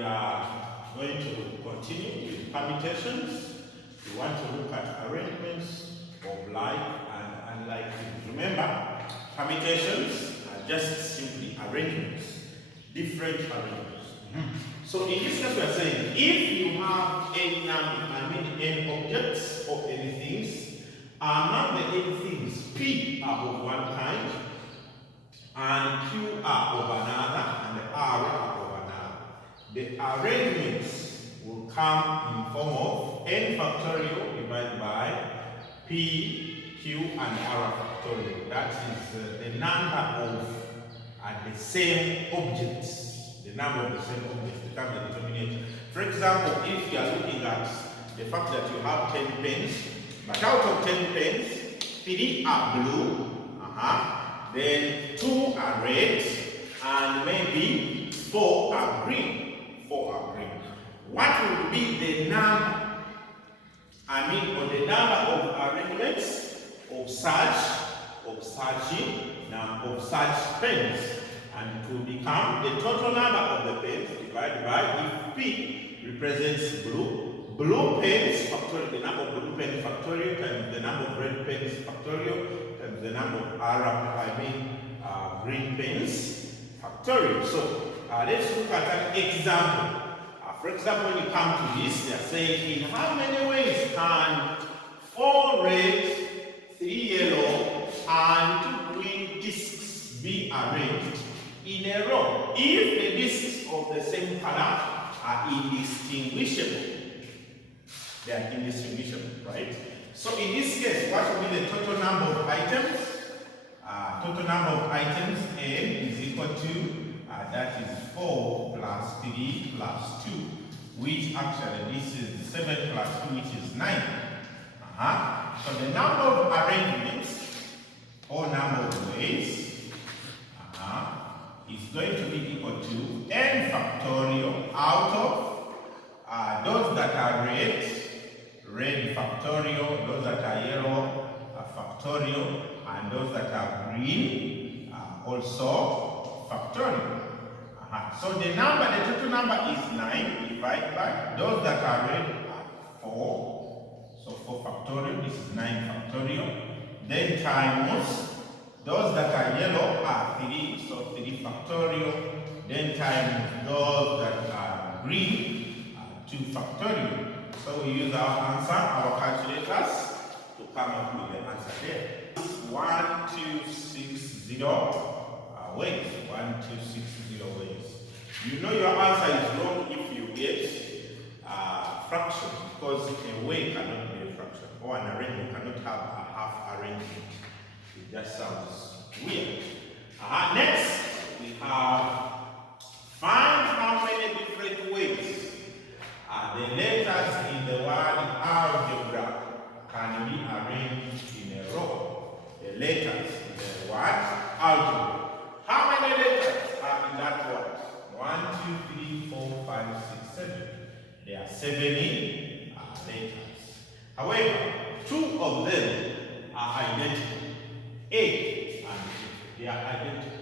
we are going to continue with permutations. We want to look at arrangements of like and unlike things. Remember, permutations are just simply arrangements, different arrangements. So in this case, we are saying if you have any number, any objects or any things, among the any things, P are of one kind, and Q are of another, and the R are of another. The arrangements will come in form of n factorial divided by P, Q, and R factorial. That is the number of the same objects. The number of the same objects becomes the denominator. For example, if you are looking at the fact that you have 10 pens, but out of 10 pens, 3 are blue, then 2 are red, and maybe 4 are green. 4 are green. What will be the number? Or the number of arrangements of such pens, and it will become the total number of the pens divided by, if P represents blue pens factorial, the number of blue pens factorial times the number of red pens factorial times the number of green pens factorial. So let's look at an example. For example, when you come to this, they are saying, in how many ways can 4 red, 3 yellow, and 2 green discs be arranged in a row if the discs of the same color are indistinguishable? They are indistinguishable, right? So in this case, what will be the total number of items? Total number of items n is equal to that is 4 plus 3 plus 2, which actually this is 7 plus 2, which is 9. So the number of arrangements or number of ways is going to be equal to n factorial out of those that are red factorial, those that are yellow factorial, and those that are green also factorial. So the total number is 9 divided by those that are red are 4. So 4 factorial, this is 9 factorial. Then times those that are yellow are 3, so 3 factorial. Then times those that are green are 2 factorial. So we use our answer, our calculators, to come up with the answer there. 1260 ways. 1260 ways. You know your answer is wrong if you get fraction, because a way cannot be a fraction, or an arrangement cannot have a half arrangement. It just sounds weird. Next, we have find how many different ways the letters in the word algebra can be arranged in a row. The letters in the word algebra. How many letters are in that word? 1, 2, 3, 4, 5, 6, 7. There are 7 letters. However, 2 of them are identical. A and B. They are identical.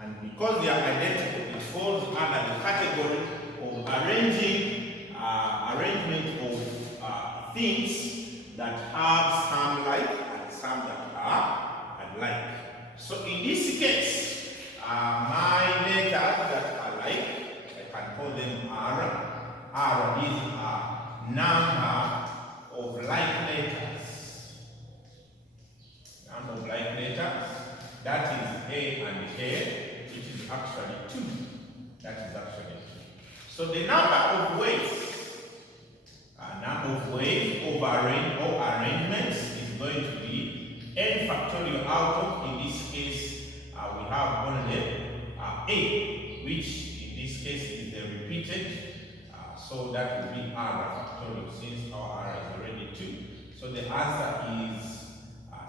And because they are identical, it falls under the category of arrangement of things that have some like and some that are unlike. So in this case, my letters that are like, I can call them R. R is a number of like letters. Number of like letters. That is A and A, which is actually 2. That is actually 2. So the number of ways of arrangements is going to be n factorial out of, in this case, we have only A, which in this case is the repeated, so that will be R factorial, since our R is already 2. So the answer is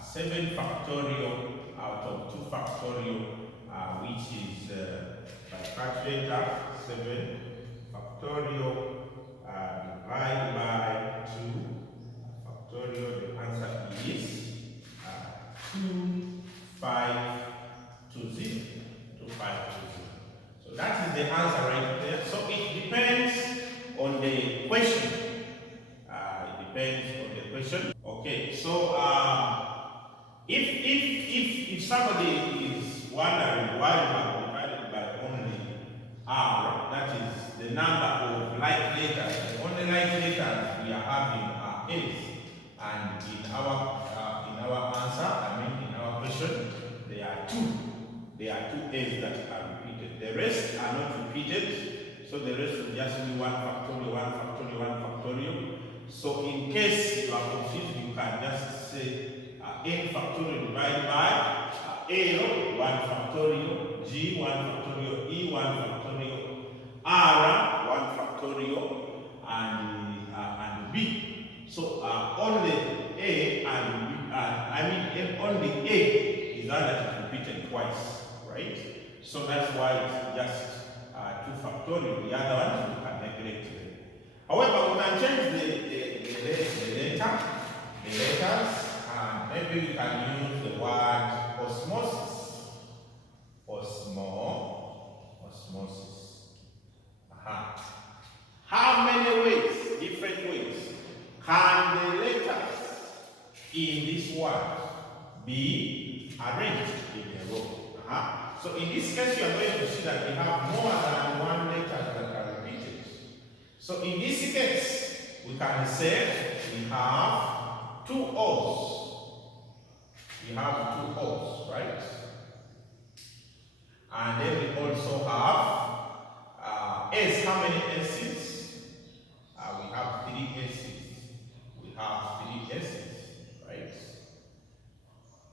7 factorial out of 2 factorial, which is by calculator 7 factorial divided by 2 factorial. The answer is 2520. So that is the answer right there. So it depends if somebody is wondering why you have divided by only R, that is the number of like letters, the only like letters we are having are A's, and in our answer, in our question, there are two A's that are repeated. The rest are not repeated, so the rest will just be 1 factorial, 1 factorial, 1 factorial. So in case you are confused, you can just say n factorial divided by L, 1 factorial, G, 1 factorial, E, 1 factorial, R, 1 factorial, and B. So only A and B, only A is one that is repeated twice, right? So that's why it's just 2 factorial. The other ones you can neglect them. However, we can change the letters, and maybe we can use the word osmosis. Osmosis. How many ways, different ways, can the letters in this word be arranged in a row? So in this case, you are going to see that we have more than one letter that are repeated. So in this case, we can say we have 2 O's. We have 2 O's, right? And then we also have S. How many S's? We have 3 S's. We have 3 S's, right?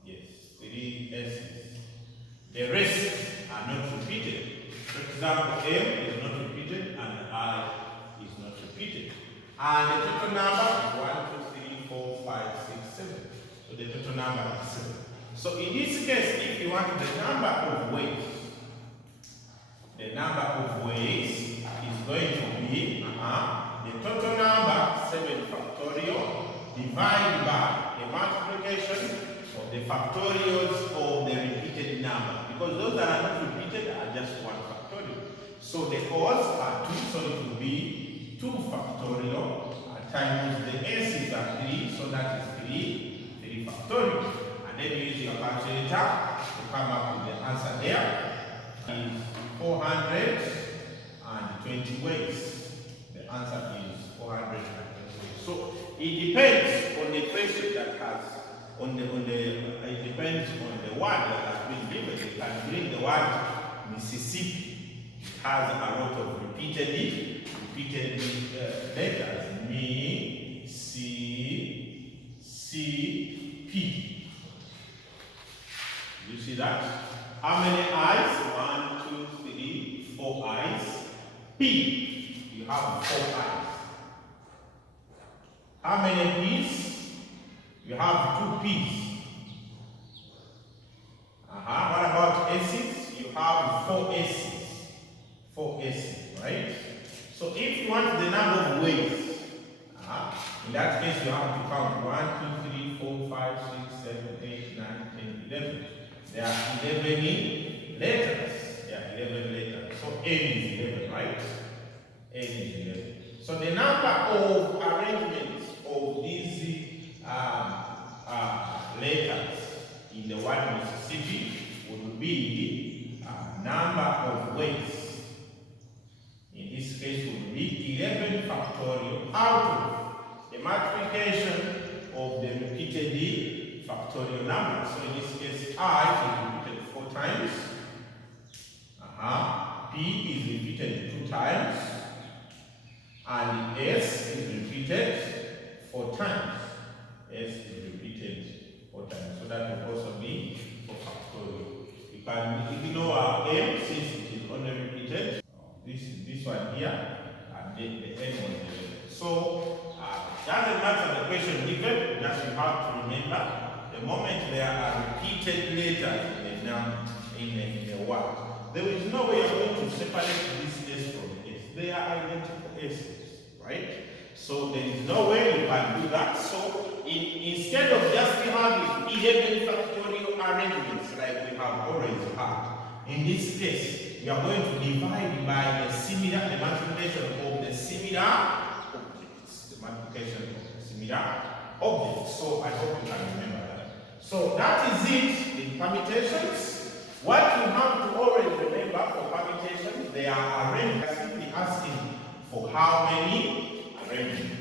Yes, 3 S's. The rest are not repeated. For example, M is not repeated and I is not repeated. And the total number is 1, 2, 3, 4, 5, 6, 7. So the total number is 7. So in this case, if you want the number of ways, is going to be the total number 7 factorial divided by the multiplication of the factorials of the repeated number. Because those that are not repeated are just 1 factorial. So the O's are 2, so it will be 2 factorial times the S's are 3, so that is 3 factorial. And then you use your calculator to come up with the answer there. Is 420 ways. The answer is 420 ways. So it depends on the question that has it depends on the word that has been given. You can bring the word Mississippi. It has a lot of repeated letters. Mi, C, C, P. You see that? How many eyes? 1, 2, 3, 4 eyes. P. You have 4 eyes. How many P's? You have 2 P's. What about S's? You have 4 S's. 4 S's, right? So if you want the number of ways, in that case you have to count 1, 2, 3, 4, 5, 6, 7, 8, 9, 10, 11. There are 11 letters. So N is 11, right? N is 11. So the number of arrangements of these letters in the word Mississippi would be number of ways. In this case would be 11 factorial out of the multiplication of the repeated factorial number. So in this case, I is repeated 4 times. P is repeated 2 times. And S is repeated 4 times. S is repeated 4 times. So that will also be 4 factorial. You can ignore M since it is only repeated. This one here, and then the N was 11. So doesn't matter the question given, just you have to remember the moment there are repeated letters in the word, there is no way you're going to separate this S from S. They are identical S's, right? So there is no way you can do that. So instead of just having 11 factorial arrangements like we have always had, in this case, we are going to divide by the multiplication of the similar objects. So I hope you can remember that. So that is it in permutations. What you have to always remember for permutations, they are arrangements, simply asking for how many arrangements.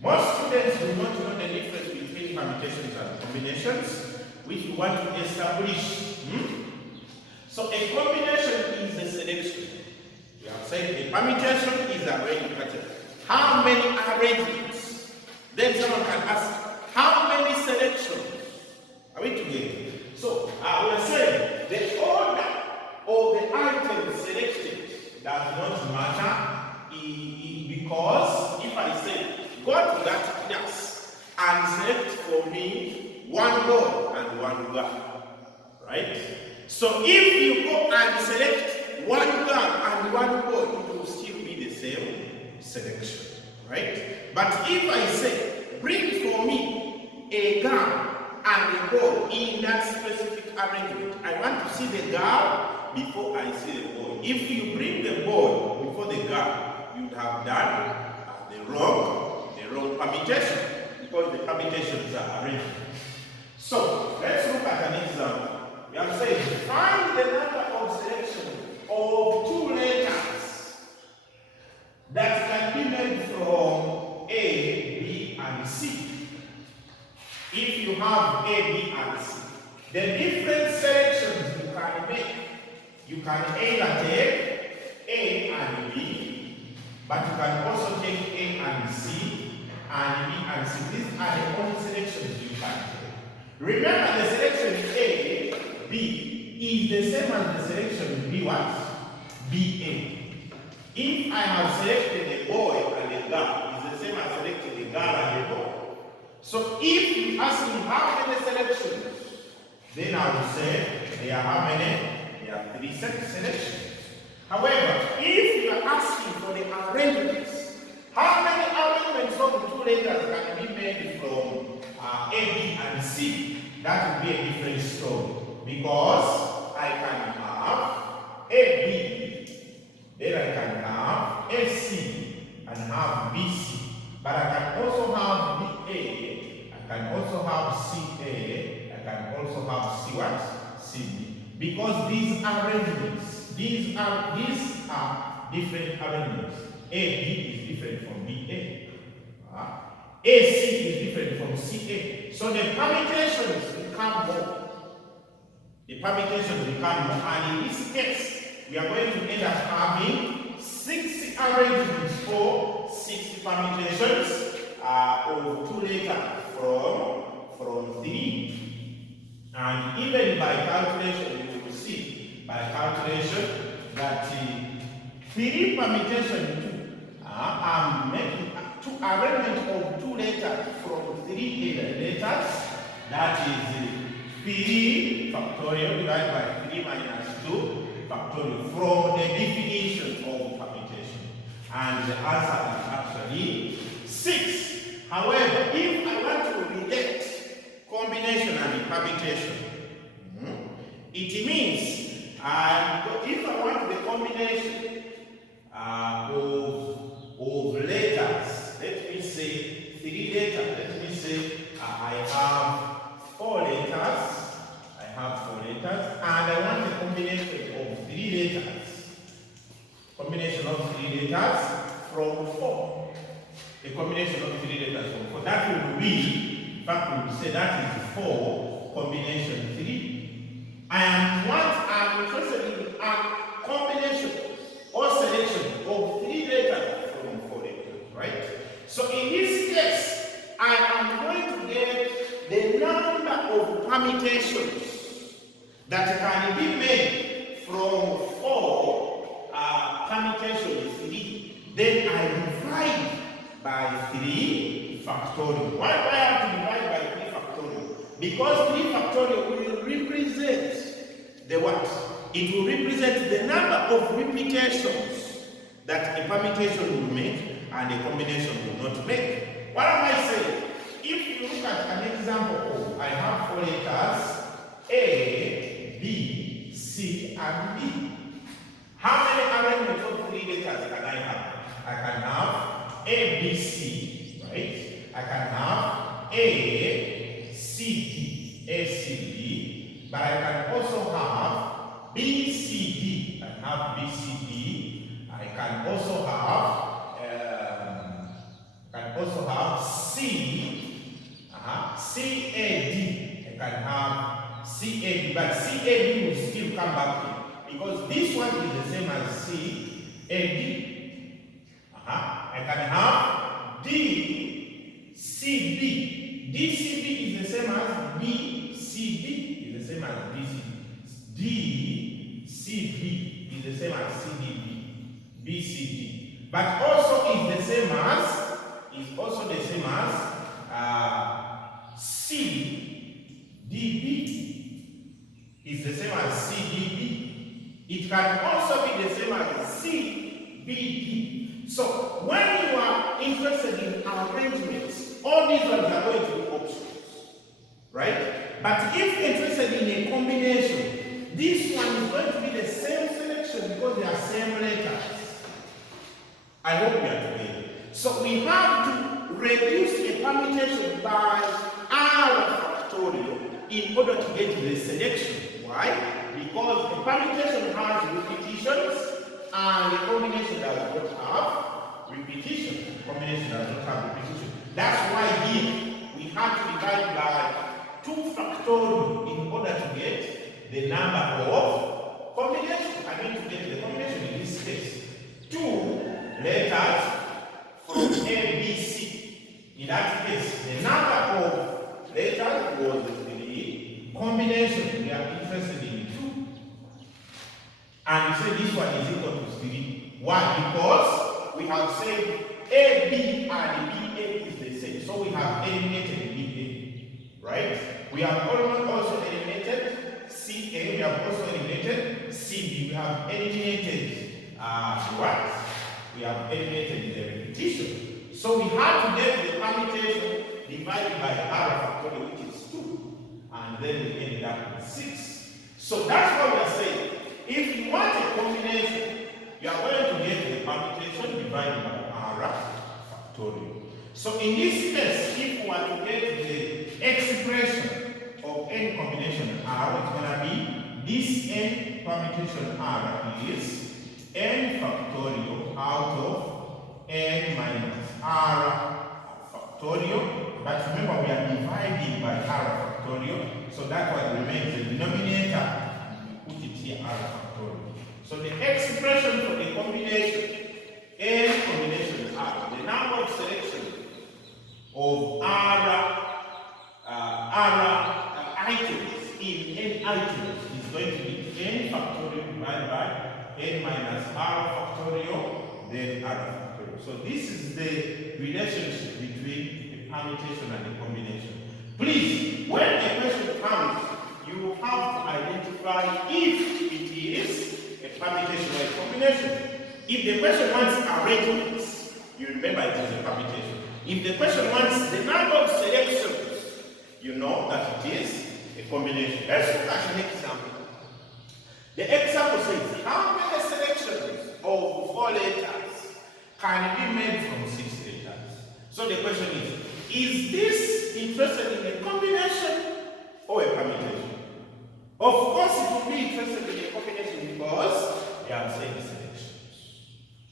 Most students do not know the difference between permutations and combinations, which we want to establish. So a combination is a selection. We have said a permutation is a arrangement. How many arrangements? Then someone can ask, how many selections? Are we together? So we are saying the order of the items selected does not matter because if I say, go to that class and select for me one boy and one girl, right? So if you go and select one girl and one boy, it will still be the same selection, right? But if I say, bring for me a girl and a boy in that specific arrangement, I want to see the girl before I see the boy. If you bring the boy before the girl, you would have done the wrong permutation, because the permutations are arranged. So let's look at an example. We have said, find the number of selections of two letters that can be made from A, B, and C. If you have A, B, and C, the different selections you can make, you can either take A and B, but you can also take A and C, and B and C. These are the only selections you can take. Remember, the selection A, B is the same as the selection B what? BA. If I have selected a boy and a girl, it's the same as selecting a girl and a boy. So if you ask me how many selections, then I will say there are how many? There are 3 selections. However, if you are asking for the arrangements, how many arrangements of the two letters can be made from A, B, and C? That will be a different story. Because I can have A, B, then I can have A, C, and have B, C. But I can also have B, A, I can also have C, A, I can also have C, what? C, B. Because these arrangements, these are different arrangements. A, B is different from B, A. A, C is different from C, A. So the permutations become more. The permutations become more, and in this case, we are going to end up having 60 arrangements for 60 permutations of two letters from 3. And even by calculation, you will see by calculation that 3 permutations are making two arrangements of two letters from 3 letters. That is 3 factorial divided by 3 minus 2 factorial from the definition of permutation. And the answer is actually 6. However, if I want to relate combination and permutation, it means if I want the combination of letters, let me say 3 letters, let me say I have 4 letters, and I want a combination of 3 letters. Combination of 3 letters from 4. A combination of 3 letters from 4. That will be, in fact, we will say that is 4 combination 3. I'm interested in a combination or selection of 3 letters from 4 letters, right? So in this case, I am going to get the number of permutations that can be made from 4 permutations 3. Then I divide by 3 factorial. Why do I have to divide by 3 factorial? Because 3 factorial will represent the what? It will represent the number of repetitions that a permutation will make and a combination will not make. What am I saying? If you look at an example of, I have 4 letters, A, B, C, and D. How many arrangements of 3 letters can I have? I can have A, B, C, right? I can have A, C, D, A, C, but I can also have BCD. I have BCD. I can also have C, CAD. I can have CAD, but CAD will still come back here because this one is the same as CAD. I can have DCB. DCB is the same as BCD. Is the same as BCD. DCB is the same as CDB. BCD. But also is the same as CDB. Is the same as CDB. It can also be the same as CBD. So when you are interested in arrangements, all these ones are going to be options, right? But if interested in a combination, this one is going to be the same selection because they are same letters. I hope we are together. So we have to reduce a permutation by R factorial in order to get the selection. Why? Because a permutation has repetitions and a combination does not have repetition. Combination does not have repetition. That's why here we have to divide by 2 factorial in order to get the number of combinations. I mean to get the combination in this case. 2 letters from A, B, C. In that case, the number of letters was the combination. We are interested in 2. And we say this one is equal to 3. Why? Because we have said AB and BA is the same. So we have eliminated BA. Right? We have also eliminated CA. We have also eliminated CB. We have eliminated what? We have eliminated the repetition. So we have to get the permutation divided by R factorial, which is 2. And then we ended up with 6. So that's what we are saying. If you want a combination, you are going to get the permutation divided by R factorial. So in this case, if we want to get the expression of n combination R, it's going to be this n permutation R is n factorial out of n minus R factorial. But remember, we are dividing by R factorial, so that one remains the denominator. We put it here, R factorial. So the expression for the combination, n combination R, the number of selections of items in n items is going to be n factorial divided by n minus R factorial, then R factorial. So this is the relationship between permutation and the combination. Please, when a question comes, you have to identify if it is a permutation or a combination. If the question wants arrangements, you remember it is a permutation. If the question wants the number of selections, you know that it is a combination. Let's look at an example. The example says, how many selections of 4 letters can be made from 6 letters? So the question is this interested in a combination or a permutation? Of course, it will be interested in a combination because they are saying selections,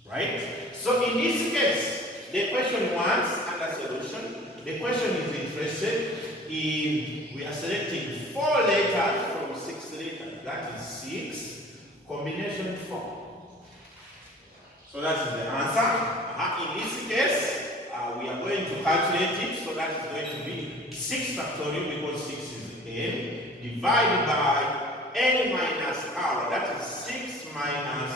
right? So in this case, the question wants and a solution. The question is interested in, we are selecting 4 letters from 6 letters. That is 6, combination 4. So that is the answer. In this case, we are going to calculate it, so that is going to be 6 factorial because 6 is n, divided by n minus r, that is 6 minus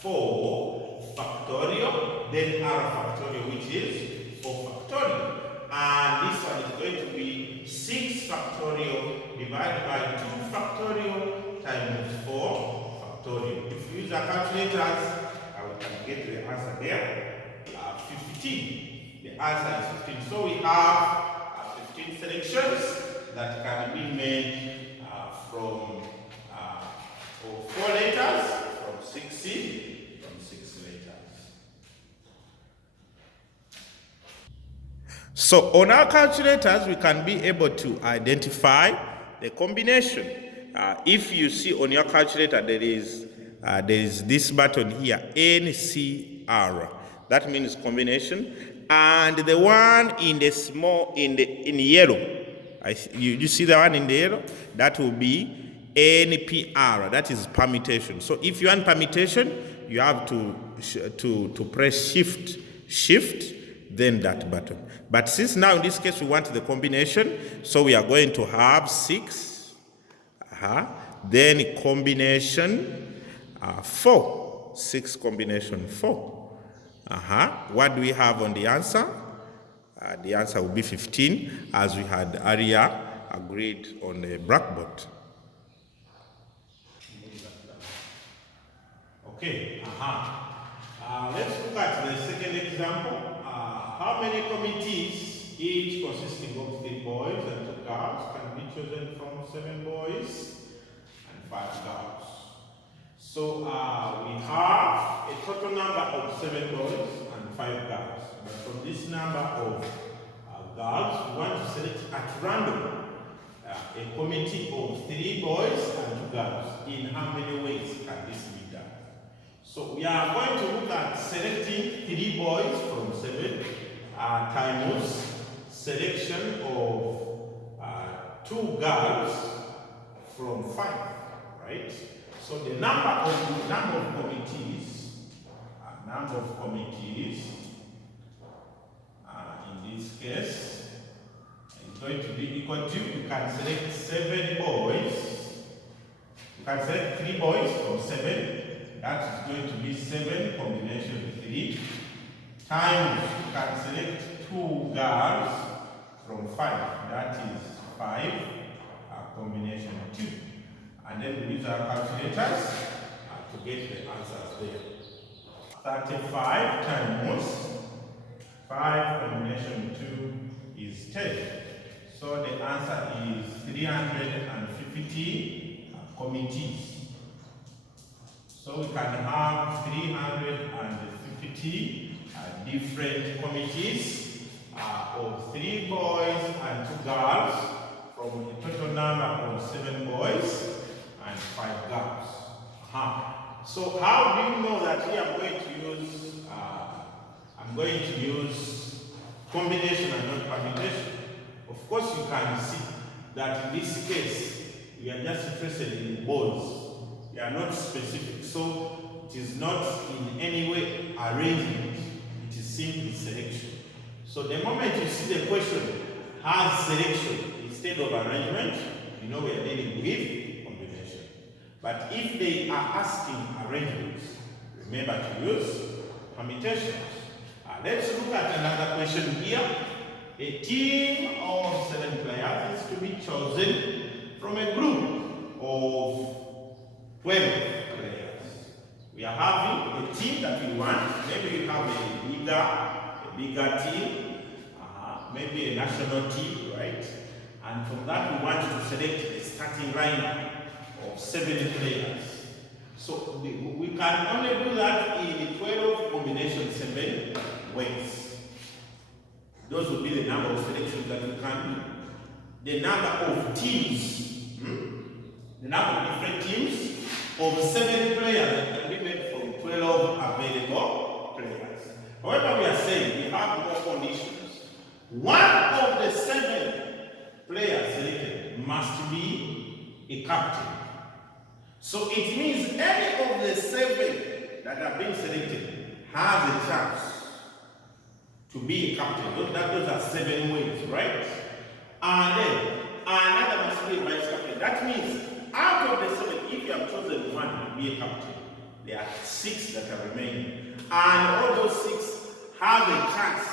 4 factorial, then r factorial, which is 4 factorial. And this one is going to be 6 factorial divided by 2 factorial times 4 factorial. If we use our calculators, we can get the answer there, 15. The answer is 15. So we have 15 selections that can be made from 4 letters, from 6 letters. So on our calculators, we can be able to identify the combination. If you see on your calculator there is this button here, NCR. That means combination. And the one in the small in yellow, you see the one in the yellow? That will be NPR. That is permutation. So if you want permutation, you have to press shift, then that button. But since now in this case we want the combination, so we are going to have 6. Then combination 4. 6 combination 4. What do we have on the answer? The answer will be 15, as we had earlier agreed on the blackboard. Okay. Let's look at the second example. How many committees, each consisting of 3 boys and 2 girls, can be chosen from 7 boys and 5 girls? So we have a total number of 7 boys and 5 girls. But from this number of girls, we want to select at random a committee of 3 boys and 2 girls. In how many ways can this be done? So we are going to look at selecting 3 boys from 7 times selection of 2 girls from 5, right? So the number of committees in this case is going to be equal to, you can select 7 boys, you can select 3 boys from 7, that is going to be 7 combination 3, times you can select 2 girls from 5, that is 5 combination 2. And then we use our calculators to get the answers there. 35 times 5 combination 2 is 10. So the answer is 350 committees. So we can have 350 different committees of 3 boys and 2 girls from a total number of 7 boys and 5 girls. So how do you know that here I'm going to use combination and not permutation? Of course you can see that in this case we are just interested in boys. We are not specific, so it is not in any way arrangement, it is simply selection. So the moment you see the question has selection instead of arrangement, you know we are dealing with combination. But if they are asking arrangements, remember to use permutations. Let's look at another question here. A team of 7 players is to be chosen from a group of 12 players. We are having a team that we want. Maybe we have a bigger team, maybe a national team, right? And from that we want to select a starting lineup of 7 players. So we can only do that in 12 combination 7 ways. Those will be the number of selections that we can do. The number of teams, the number of different teams of 7 players that can be made from 12 available players. However, we are saying we have more conditions. One of the 7 players selected must be a captain. So it means any of the 7 that have been selected has a chance to be a captain. Those are 7 ways, right? And then another must be a vice captain. That means out of the 7, if you have chosen 1 to be a captain, there are 6 that are remaining. And all those 6 have a chance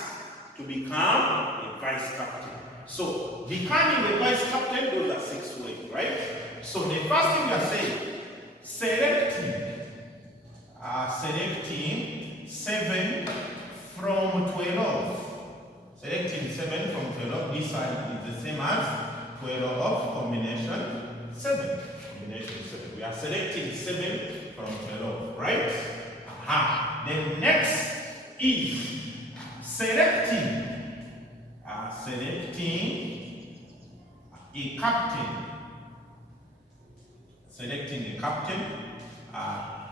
to become a vice captain. So becoming a vice captain, those are 6 ways, right? So the first thing we are saying, selecting 7 from 12. Selecting 7 from 12, this side is the same as 12 combination 7. Combination 7. We are selecting 7 from 12, right? Then next is selecting a captain selecting the captain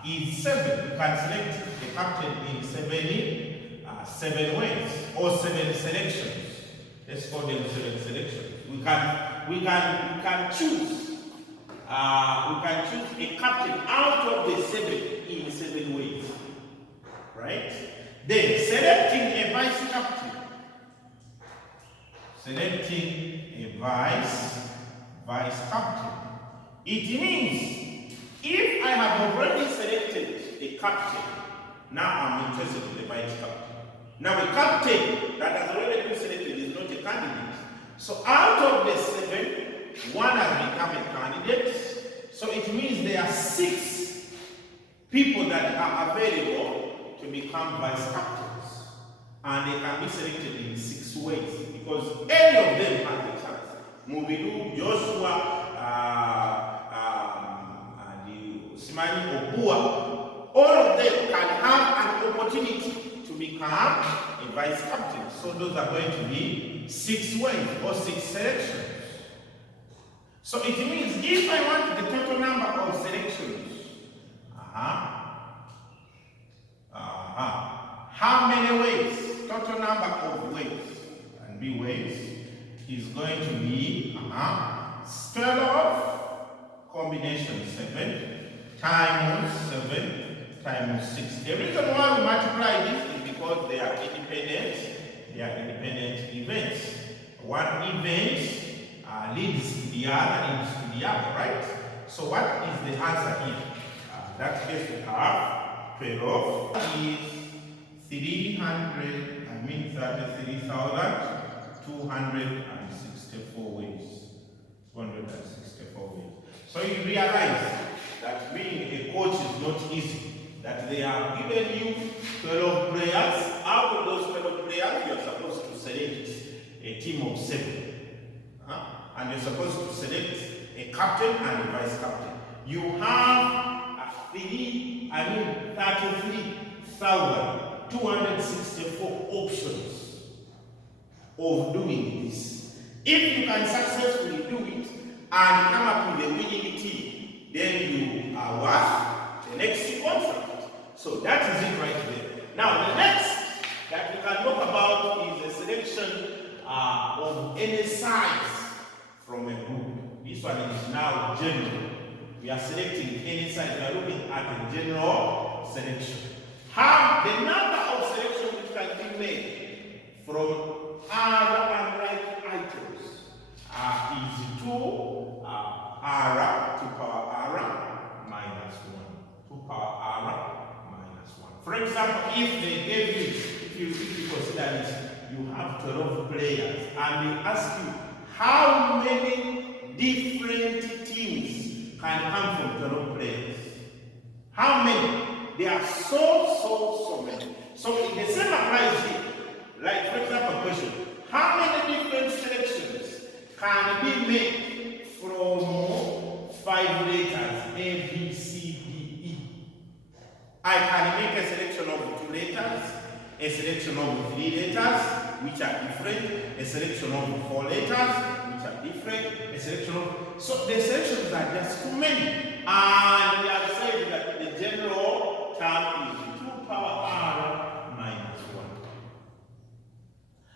is 7. You can select the captain in 7 ways or 7 selections. Let's call them 7 selections. We can choose. We can choose a captain out of the 7 in 7 ways, right? Then selecting a vice captain. Selecting a vice captain. It means if I have already selected a captain, now I'm interested in the vice captain. Now a captain that has already been selected is not a candidate. So out of the 7, 1 has become a candidate. So it means there are 6 people that are available to become vice captains. And they can be selected in 6 ways because any of them has a chance. Mubiru, Joshua, Simani, Obua, all of them can have an opportunity to become a vice captain. So those are going to be 6 ways or 6 selections. So it means if I want the total number of selections, how many ways? Total number of ways, and B ways, is going to be 12 combination 7 times 7 times 6. The reason why we multiply this is because they are independent. They are independent events. One event leads to the other, right? So what is the answer here? That case we have 12 is 33,264 ways. 264 ways. So you realize that being a coach is not easy. That they have given you 12 players. Out of those 12 players, you are supposed to select a team of 7. And you're supposed to select a captain and a vice captain. You have 33,264 options of doing this. If you can successfully do it and come up with a winning team, then you are worth the next contract. So that is it right there. Now the next that we can talk about is the selection of any size from a group. This one is now general. We are selecting any size. We are looking at a general selection. How the number of selections which can be made from other unlike items is 2 r to power r minus 1. 2 power r minus 1. For example, if they gave you, if you consider this, you have 12 players and they ask you how many different teams can come from 12 players. How many? There are so many. So the same applies here. Like for example, question: how many different selections can be made from 5 letters A, B, C, D, E? I can make a selection of 2 letters, a selection of 3 letters, which are different, a selection of 4 letters, which are different, a selection of... So the selections are just too many. And we have said that the general term is 2 power r minus 1.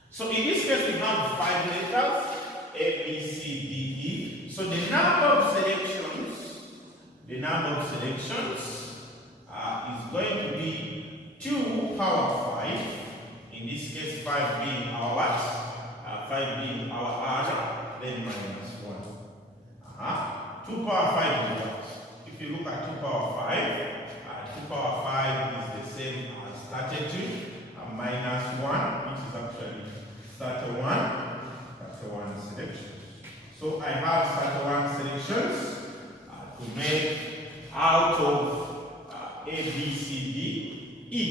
So in this case, we have 5 letters, A, B, C, D, E. So the number of selections is going to be 2 power 5. In this case, 5 being our what? 5 being our r, then minus 1. 2 power 5 is what? If you look at 2 power 5, 2 power 5 is the same as 32 minus 1, which is actually 31 selections. So I have 31 selections to make out of A, B, C, D, E.